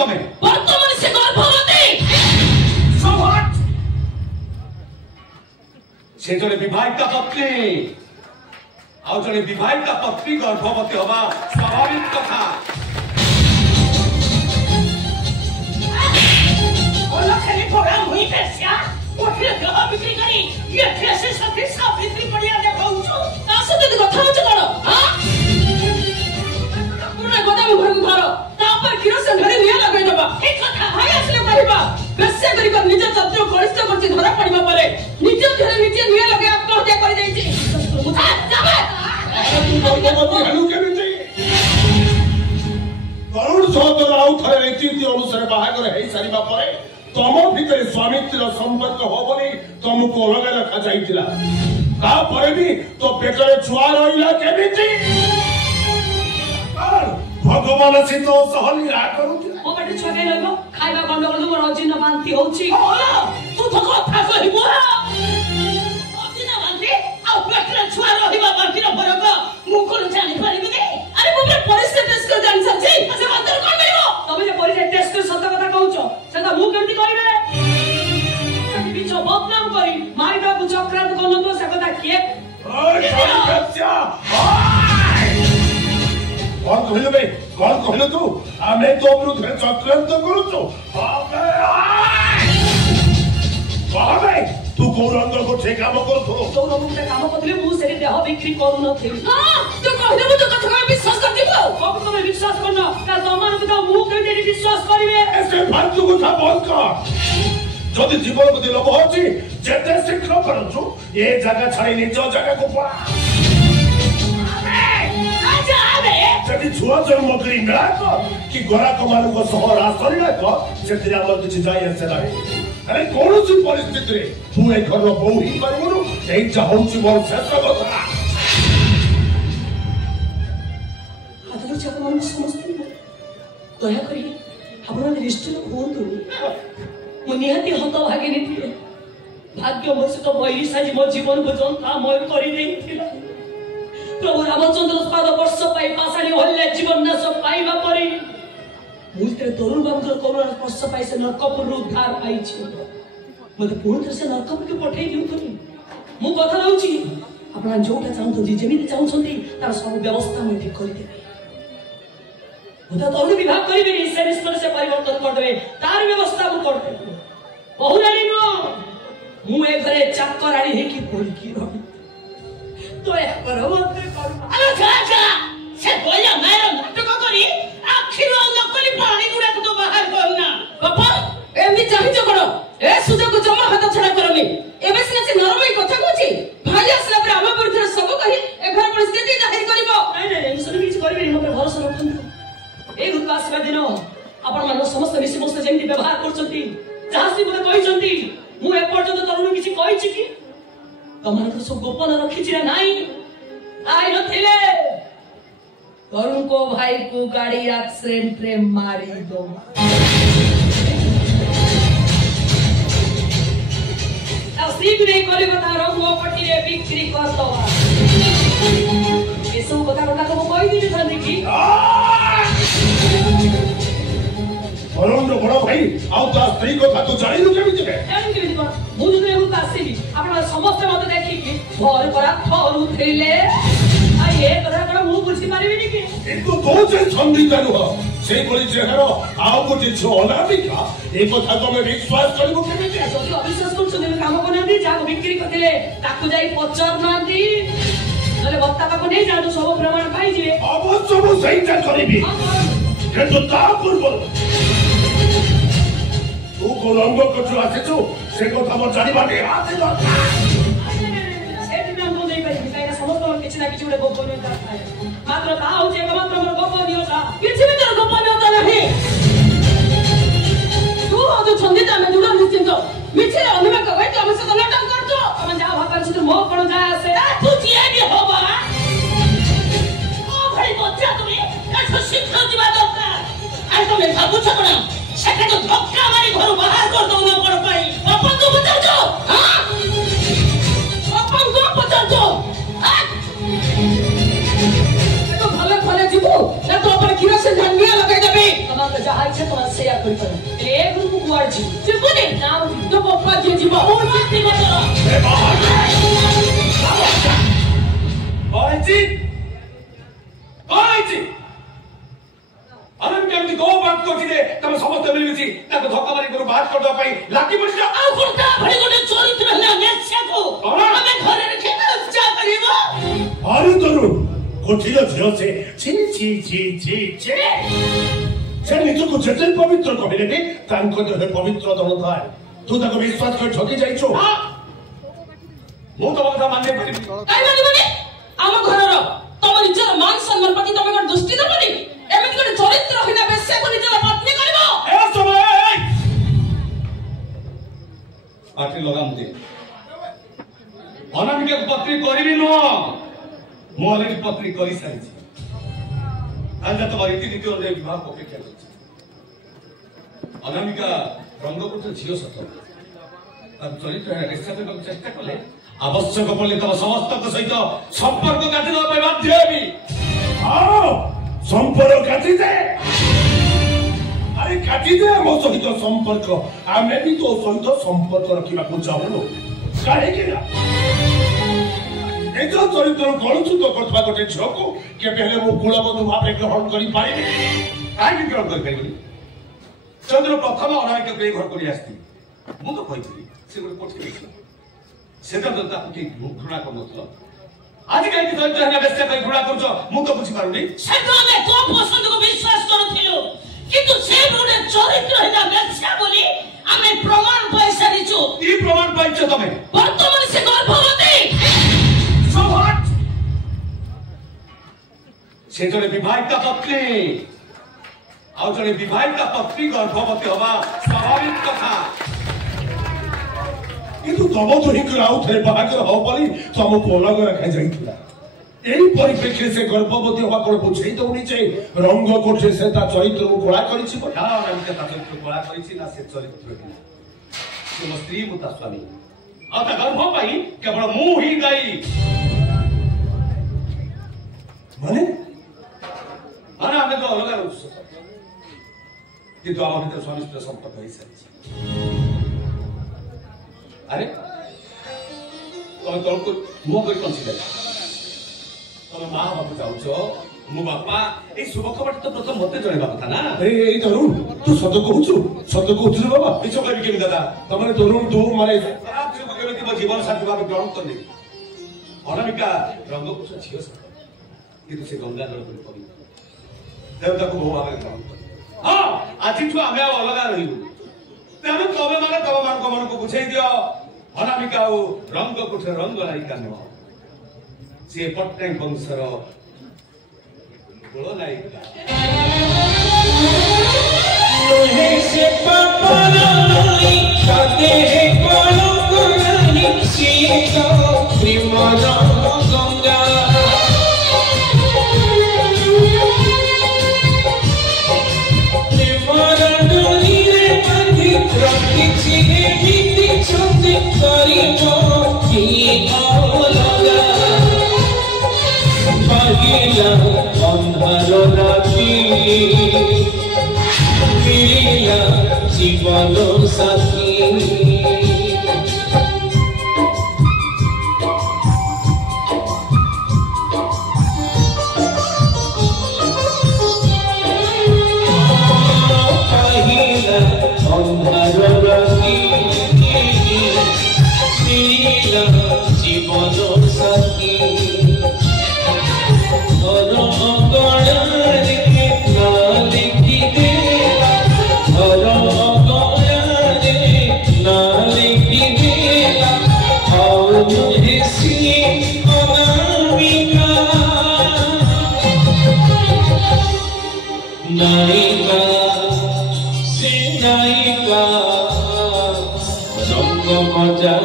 তুমি বর্তমানে সে গর্ভবতী से जड़े विवाहिता पत्नी आउ जड़े विवाहिता पत्नी गर्भवती हवा स्वाभाविक कथा बिक्री करी ये कैसे सभी सब बिक्री पड़िया देखो आसे तो कथा होछ कोन हां पूरा गोदाम घर को धरो तापर किरोसिन धरे निया लगाई दबा ए कथा भाई असले कहबा बेसे करी कर निज शत्रु कलिष्ठ करछि धरा पड़िबा परे निज धरे निजे निया लगे आत्महत्या कर जाई छी जाबे गर्भवती हेलु केबे छी करुण सहोदर आउ थरे रीति अनुसार बाहागर हे सारिबा परे तम भितर स्वामित्व संपर्क हो बोली तुमको अलग रखा जाइतिला का परे भी तो पेटरे छुआ रहिला केबिति भगवान से तो सहली रा करूतिला ओ पेटे छुआ के लइबो खाइबा गंडगोल मोर अजीर्ण बांति होउची तू तो कथा कहिबो अजीर्ण बांति आ पेटरे छुआ रहिबा बांति रो फरक मु कोन जानि परिबि दे अरे मु परिस्थिति टेस्ट कर जानि सच्ची से बातर कोन करिवो तमे जे परिस्थिति टेस्ट कर सत्य कथा कहउछो सेता मु केमति कहिबे बिचो बदनाम करी मारिबा को चक्रांत करन तो से कथा के बच्चा कौन कहलो बे कौन कहलो तू आमे तो विरुद्ध चक्रांत करू तो बाबे तू गौरंग को ठे काम करू तो गौरंग को काम करले मु से देह बिक्री करू न थी हां तू कहले मु तो कथा में विश्वास कर दिबो कब तुम विश्वास करना का तमान को मु कहते विश्वास करिवे ऐसे फालतू কথা বন্ধ কর যদি জীবন প্রতি লোভ হচ্ছে যেতে শীঘ্র করছো এই জায়গা ছাড়ি নিজ জায়গাକୁ পড়া আচ্ছা আবে যদি ছুয়া জন্ম করি মেলা তো কি গোরা কমালুক শহর আসরি না তো সেতে আমার কিছু যাই আসে না আরে কোনসি পরিস্থিতিরে তুই এই ঘর বউ হি করিবनु এই চাহউছি মোর শেষ কথা আদর চাকমান সমস্ত দয়া করি আপনার নিশ্চিত হুঁতু मु निहाती हत भागिनी थिले भाग्य मो सहित बैरी साजी मो जीवन को जंतामय कर प्रभु रामचंद्र पाद वर्ष पाई पाषाणी हल्ला जीवन नाश पाइबा परे मुझे तरुण बाबूर करुणा स्पर्श पाई से नरकपुर उद्धार पाई मत पुणी से नरकपुर के पठे दिउथुनी मु कथा रहउची आपन जोटा चाहतो जेमिति चाहउछंती तार सब व्यवस्था मु ठीक करि देबे मुदा तरुण विभाग करिबे से निष्पर से परिवर्तन कर देबे तार व्यवस्था मु कर देबे बहुरानी नो मु ए घरे चाकरानी हे की पड़ी की रही तो ए करो मत करो अरे जा से बोया मेरा नाटक करी आखिर नकली पानी गुडा तो बाहर करना बापा एमनी चाहि जगड़ ए सुजो को जमा हाथ छडा करनी एबे से नरमई कथा कहूची भाई असला पर आमा विरुद्ध सब कही ए घर परिस्थिति जाहिर करबो नहीं सुन किछ करबे मो पे भरोसा रखंतु ए रूपासवा दिन आपण मन समस्त मिसी मस्त जेंति व्यवहार करचंती जासी मते कहिचंती मु ए पर्यंत तरुण किछि कहिछि कि तमन तो सब गोपन रखिछि रे नाही आइ नथिले तरुण को भाई को गाड़ी एक्सीडेंट रे मारी दो अब सीख नहीं करे बता रहो मो पट्टी रे बिक्री कर दो ए सब कथा को कहि दिने छन कि अरुण बड़ भाई आउ ता स्त्री कथा तू जानिलु केमिति बे जानि केमिति कोन मु जने हु कासीबी आपण समस्त मत देखि कि घर करा थरु थेले आ ये कथा कोन मु बुझी पारिबिनी कि एतो तो जे संदिग्ध हो सेई बोली जेहरो आउ गोटे छो अनामिका ए कथा को मैं विश्वास करिबो केमिति जदि अविश्वास करछन काम कोनादी जाको बिक्री करथिले ताकू जाई पचर नांदी नले बत्ता पाको नै जादू सब प्रमाण पाई जिवे अवश्य मु सहीटा करिबि কিন্তু তা পূর্ব तू को रंग कछु आछे छु से কথা म জানিবা নে আছে দরকার সেটি নাম তো দেই পাই কাইনা সমস্ত কিছু না কিছু গোপনীয়তা থাকে মাত্র তা হচ্ছে একমাত্র আমার গোপনীয়তা কিছু ভিতর গোপনীয়তা নাই तू जो छंदिता में जुड़ा निश्चित मिछे अनुमा कवै तो हम से नाटक करतो हम जा भाकर से मो कोन जा से तू जिया भी होबा ओ भाई बच्चा तुमी एठो शिक्षा दिबा दरकार आ तुमे भाबु छ कोन सेटा तो धक्का मारी घर बाहर कर दो न पड़ पाई अपन को बचाओ जो हां अपन को बचाओ जो तो भले भले जीवो ना तो अपन किरोसिन धनिया लगाई देबे तमाम जहाज से तो से के जीव उन्नति बदल अनंत केमती गो बात करथिले तमे समस्त मिली मिसी ताको धक्का मारी करू बात करदो पई लाठी पड़िया आ गुरता भड़ी गोटे चरित्र हला मेछा को हमें घरे रखे क्या करिबो अरे तरुण कोठिलो झियो से छि छि छि छि छि से निजको जेते पवित्र कहले भी तांको देह पवित्र दन थाए तू ताको विश्वास कर ठकी जाइछो मु तो कथा मानने पड़िबी काई मानिबनी आम घरर तम निजर मान सम्मान प्रति तमे कोन दृष्टि दबनी एमिति कोन चरित्र हला मेछा को निजर पत्नी करबो ए समय आठी लगाम दे अनामिका पत्नी करिबी न मु अलरेडी पत्नी करि सारिछि आज तो रीति नीति अनुसार विवाह अपेक्षा करछि अनामिका रंगपुत्र झियो सत चरित्र निश्चय करबाक चेष्टा कले आवश्यक पड़े तम समस्त सहित संपर्क काटि देबा ପାଇଁ बाध्य हेबी हां संपर्क काटि दे अरे काटि दे मो सहित संपर्क आमे भी तो सहित संपर्क रखिबा को चाहू काहे कि ना एतो चरित्र गणचुत करथबा गोटे झको के पहले मो कुलबंधु भावे ग्रहण करि पारिबे काहे ग्रहण करि परिबे चंद्र प्रथम अनामिका के घर करि आस्ती मु तो कहिथि से गोटे कोठी से तो ताकू के घृणा करनथलो आज काहे कि चरित्र हना बेस्या कहि घृणा करछो मु तो बुझि पारुनी से तो मैं तो पसंद को विश्वास करथिलो किंतु से गोटे चरित्र हला बेस्या बोली आमे प्रमाण पाइ सारिछु की प्रमाण पाइछ तमे वर्तमान से गर्भवती से जड़े विवाहिता पत्नी आउ जड़े विवाहिता पत्नी गर्भवती हवा स्वाभाविक कथा किंतु तम दुही आउ थे बाहागर हो बोली तुमको अलग रखा जाइथिला एही परिप्रेक्षी से गर्भवती हवा कोन बुझेई दउनी छै रंग कोठे से ता चरित्र को गोळा करिछि ना अनामिका ता चरित्र गोळा करिछि ना से चरित्र से मो स्त्री मुता स्वामी आ ता गर्भ पाई केवल मु ही गाई माने माने हमें तो अलग रहउछ किंतु हम भीतर स्वामी से संपर्क होई सारिछि अरे तो को मो कर कंसीडर तमे मां बापू जाउछो मो बापा ए शुभ खबर तो प्रथम मते जणेबा कथा ना ए तरुण तू सत कहूछु बाबा किछो कहबी केमि दादा तमरे तरुण तू मारे खराब शुभ केमिति मो जीवन साथी भाबे ग्रहण करने अनामिका रंगपुत्र झियो सत किंतु से गंगा जल पर पवित्र देवता को बहु भाबे ग्रहण कर हां आज ठु आमे अलगा रहिबु तेनु तबे माने तब मन को बुझाई दियो अनामिका ओ रंग कुठे रंग नायिका न से पट्टनायक वंशर गोल नायिका लोहे से पापलाई काटे है कोलो कोलानी सीता प्रेमरा गंगा प्रेमरा डोली रे बंधी रखी छिने बीती छंदे करिबो की अलगा बागिला अंधार राती मिलिला जीवन साथी पहिला अंधार राती मिलिला जीवन साथी नायिका से नायिका रंग मजार